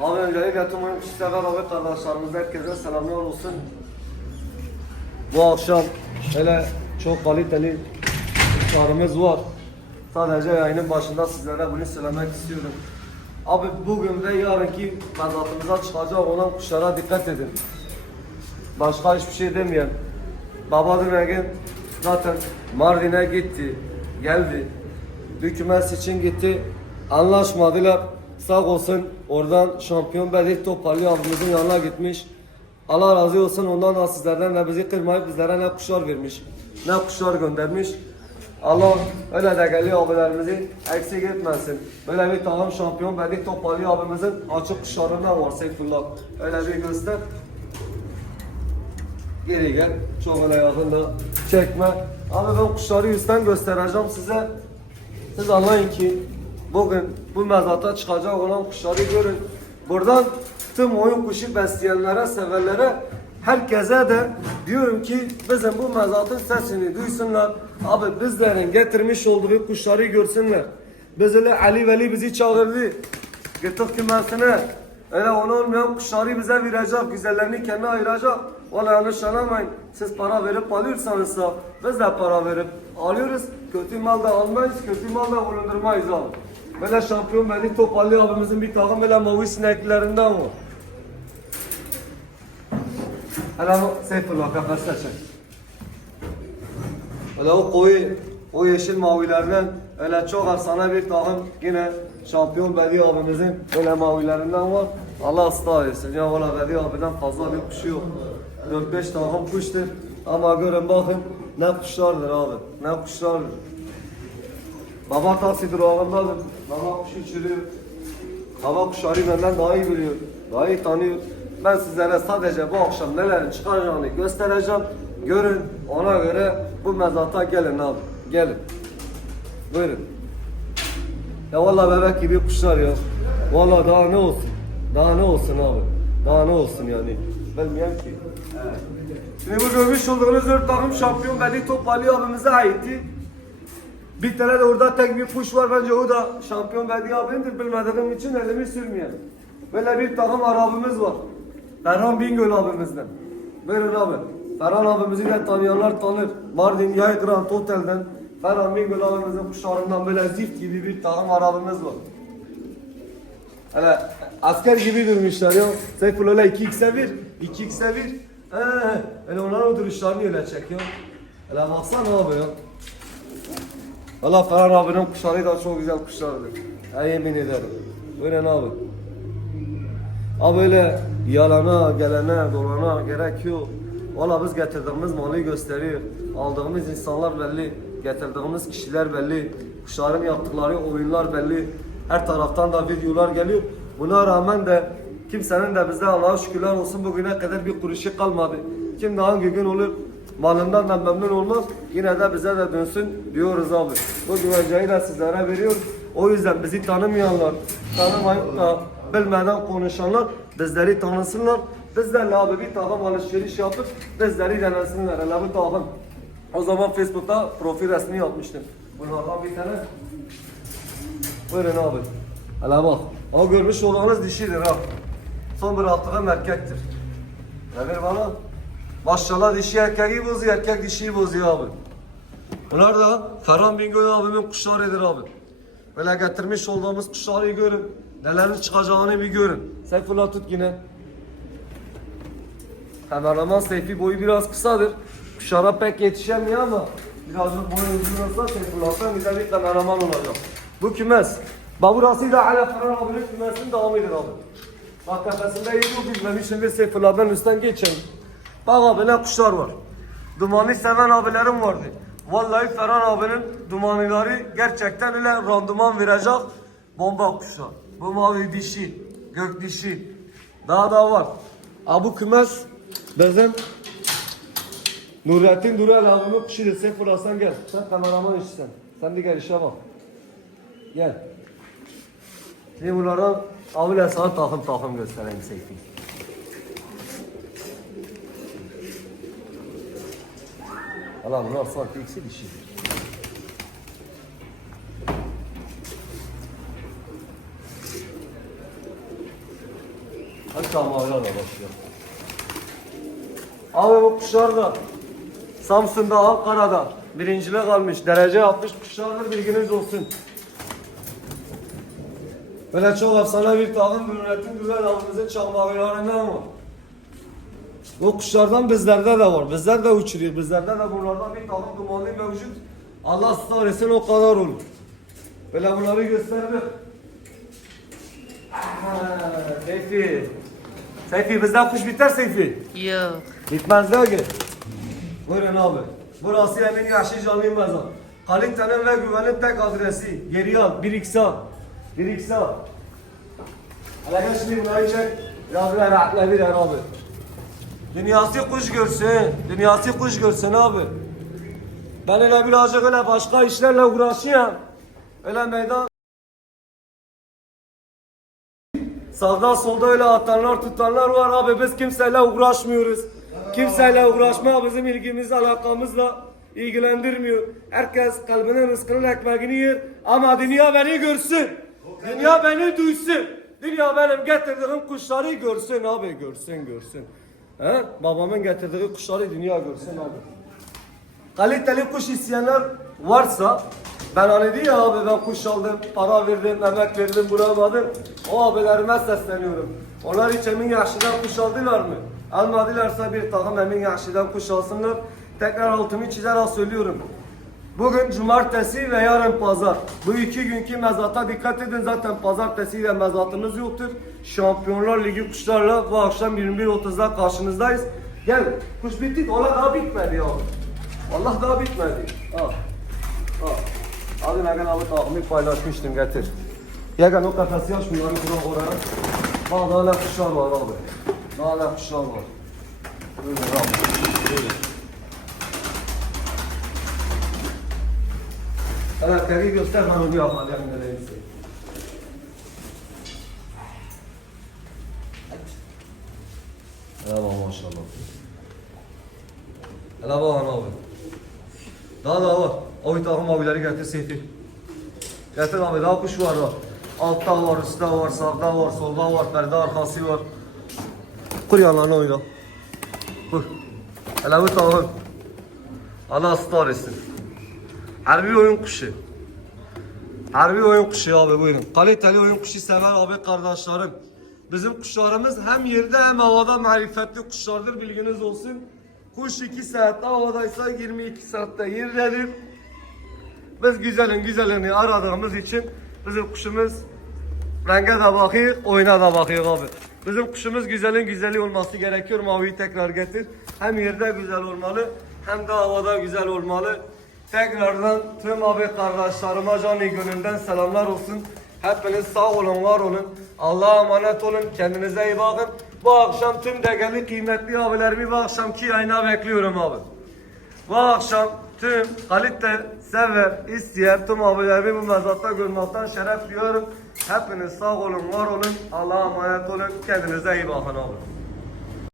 Abi öncelikle tüm oyun kişiler ve kardeşlerimiz herkese selamlar olsun. Bu akşam hele çok kaliteli iftarımız var. Sadece yayının başında sizlere bunu söylemek istiyorum. Abi bugün ve yarınki mezatımıza çıkacak olan kuşlara dikkat edin. Başka hiçbir şey demeyen. Baba Dünegin zaten Mardin'e gitti, geldi. Bir için gitti. Anlaşmadılar. Sağ olsun oradan şampiyon Bedik Topalli abimizin yanına gitmiş. Allah razı olsun ondan da sizlerden de bizi kırmayıp bizlere ne kuşlar vermiş. Ne kuşlar göndermiş. Allah öyle de geliyor abilerimizi eksik etmesin. Böyle bir tamam şampiyon Bedik Topalli abimizin açık kuşlarından var Seyfullah. Öyle bir göster. Geri gel. Çok öyle yakında çekme. Abi ben kuşları üstten göstereceğim size. Siz anlayın ki bugün bu mezata çıkacak olan kuşları görün. Buradan tüm oyun kuşu besleyenlere, severlere, herkese de diyorum ki bizim bu mezatın sesini duysunlar. Abi bizlerin getirmiş olduğu kuşları görsünler. Biz öyle Ali Veli bizi çağırdı. Gittik kümesine. Öyle ona olmayan kuşları bize verecek, güzellerini kendine ayıracak. Valla yanlış anlamayın. Siz para verip alıyorsanız da biz de para verip alıyoruz. Kötü mal da almayız, kötü mal da bulundurmayız abi. Böyle şampiyon Melik Topallı abimizin bir takım böyle mavi sineklerinden var. Hele o Seyfullah kakasına çek. Öyle o koyu, o yeşil mavilerden öyle çok efsane bir takım yine şampiyon Bedi abimizin öyle mavilerinden var. Allah ıslah etsin. Ya valla Bedi abiden fazla bir kuşu yok. 4-5 takım kuştur. Ama görün bakın ne kuşlardır abi. Ne kuşlardır. Baba tavsiyedir ağamdadır. Baba kuşu uçuruyor. Hava kuşları benden daha iyi biliyor. Daha iyi tanıyor. Ben sizlere sadece bu akşam nelerin çıkacağını göstereceğim. Görün ona göre bu mezata gelin abi. Gelin. Buyurun. Ya vallahi bebek gibi kuşlar ya. Vallahi daha ne olsun? Daha ne olsun abi? Daha ne olsun yani? Bilmiyorum ki. Şimdi bu görmüş olduğunuz dört takım şampiyon Veli Topali abimize aitti. Bir tane de orada tek bir kuş var bence o da şampiyon Veli abimdir bilmediğim için elimi sürmeyelim. Böyle bir takım Arabımız var. Ferhan Bingöl abimizden. Buyurun abi. Ferhan abimizi de tanıyanlar tanır. Mardin Yay Grand Hotel'den Ferhan Bingöl abimizin kuşlarından böyle zift gibi bir takım Arabımız var. Hele asker gibi durmuşlar ya. Seyful öyle 2x'e bir, 2x'e bir. He, hele onların o duruşlarını öyle çekiyor. Hele baksana abi ya. Allah Ferhan abinin kuşları da çok güzel kuşlardır. Ha yemin ederim. Böyle ne abi? Abi öyle yalana, gelene, dolana gerek yok. Valla biz getirdiğimiz malı gösteriyor. Aldığımız insanlar belli, getirdiğimiz kişiler belli. Kuşların yaptıkları oyunlar belli. Her taraftan da videolar geliyor. Buna rağmen de kimsenin de bizde Allah'a şükürler olsun bugüne kadar bir kuruşu kalmadı. Kim de hangi gün olur malından da memnun olmaz. Yine de bize de dönsün diyoruz abi. Bu güvenceyi de sizlere veriyoruz. O yüzden bizi tanımayanlar, tanımayıp da bilmeden konuşanlar bizleri tanısınlar. Bizlerle abi bir takım alışveriş yapıp bizleri denesinler. Hele bu takım. O zaman Facebook'ta profil resmi yapmıştım. Bunlardan bir tane. Buyurun abi. Hele bak. O görmüş olduğunuz dişidir ha. Son bıraktığım erkektir. Ne ver bana? Maşallah dişi erkeği bozuyor, erkek dişiyi bozuyor abi. Bunlar da Ferhan Bingöl abimin kuşlarıdır abi. Böyle getirmiş olduğumuz kuşları görün. Nelerin çıkacağını bir görün. Seyfullah tut yine. Kameraman Seyfi boyu biraz kısadır. Kuşlara pek yetişemiyor ama birazcık boyu uzun olsa Seyfullah'tan güzel bir kameraman olacak. Bu kümes. Bak burası da Ala Ferhan abinin kümesinin devamıdır abi. Bak tepesinde yedi bilmemişim bir Seyfullah'dan üstten geçelim. Bak abi ne kuşlar var. Dumanı seven abilerim vardı. Vallahi Ferhan abinin dumanları gerçekten öyle randıman verecek bomba kuşlar. Bu mavi dişi, gök dişi. Daha da var. Ha bu kümes bizim Nurettin Durel abimin kuşudur. Sen fırlasan gel. Sen kameraman işsen. Sen de gel işe bak. Gel. Şimdi bunlardan abiyle sana takım takım göstereyim Seyfi. Allah bunlar sanki ikisi dişidir. Hadi tamam mavilerle başlayalım. Abi bu kuşlar da Samsun'da, Ankara'da birinciliğe kalmış, derece yapmış kuşlardır bilginiz olsun. Böyle çok efsane bir takım Bürünet'in güzel avımızın çalmalarından var. Bu kuşlardan bizlerde de var. Bizler de uçuruyor. Bizlerde de bunlardan bir takım dumanlı mevcut. Allah etsin o kadar olur. Böyle bunları gösterdik. Seyfi. Seyfi bizden kuş biter Seyfi. Yok. Bitmez değil ki. Buyurun abi. Burası Emin Yaşlı Cami Mezar. Kalitenin ve güvenin tek adresi. Geri al. 1 x al. 1 x al. Hele şimdi bunları çek. Ya bir rahatla bir abi. Dünyası kuş görsün. Dünyası kuş görsün abi. Ben öyle birazcık öyle başka işlerle uğraşıyorum. Öyle meydan Sağda solda öyle atanlar tutanlar var abi biz kimseyle uğraşmıyoruz. Kimseyle uğraşma bizim ilgimiz alakamızla ilgilendirmiyor. Herkes kalbinin rızkının ekmeğini yer ama dünya beni görsün. Dünya beni duysun. Dünya benim getirdiğim kuşları görsün abi görsün görsün. He? Babamın getirdiği kuşları dünya görsün abi. Kaliteli kuş isteyenler varsa ben hani diyor abi ben kuş aldım, para verdim, emek verdim, bulamadım. O abilerime sesleniyorum. Onlar hiç Emin Yaşlı'dan kuş aldılar mı? Almadılarsa bir takım Emin Yaşlı'dan kuş alsınlar. Tekrar altını çizerek söylüyorum. Bugün cumartesi ve yarın pazar. Bu iki günkü mezata dikkat edin zaten pazartesi de mezatımız yoktur. Şampiyonlar Ligi kuşlarla bu akşam 21.30'da karşınızdayız. Gel kuş bitti ola daha bitmedi ya. Allah daha bitmedi. Al. Al. Hadi Megan abi takımı paylaşmıştım getir. Yegan o kafesi aç bunları kuran oraya. Bak daha ne kuşlar var abi. Daha ne kuşlar var. Buyurun abi. Buyurun. Teri göster hanımı yapmalı yani neyse. Hele bak maşallah. Bak ana abi. Daha da var. O bir takım abileri getir Seyfi. Getir abi daha kuş var da. Altta var, üstte var, sağda var, solda var, perde arkası var. Kur yanlarına oyna. Kur. Hele takım. Allah ısrar etsin. Harbi oyun kuşu. Harbi oyun kuşu abi buyurun. Kaliteli oyun kuşu sever abi kardeşlerim. Bizim kuşlarımız hem yerde hem havada marifetli kuşlardır bilginiz olsun. Kuş 2 saatte havadaysa 22 saatte yerdedir. Biz güzelin güzelini aradığımız için bizim kuşumuz renge de bakıyor, oyuna da bakıyor abi. Bizim kuşumuz güzelin güzeli olması gerekiyor. Maviyi tekrar getir. Hem yerde güzel olmalı hem de havada güzel olmalı. Tekrardan tüm abi kardeşlerime canı gönülden selamlar olsun. Hepiniz sağ olun, var olun. Allah'a emanet olun. Kendinize iyi bakın. Bu akşam tüm değerli kıymetli abilerimi bu akşamki yayına bekliyorum abi. Bu akşam tüm kalite sever, isteyen tüm abilerimi bu mezatta görmekten şeref duyuyorum. Hepiniz sağ olun, var olun. Allah'a emanet olun. Kendinize iyi bakın abi.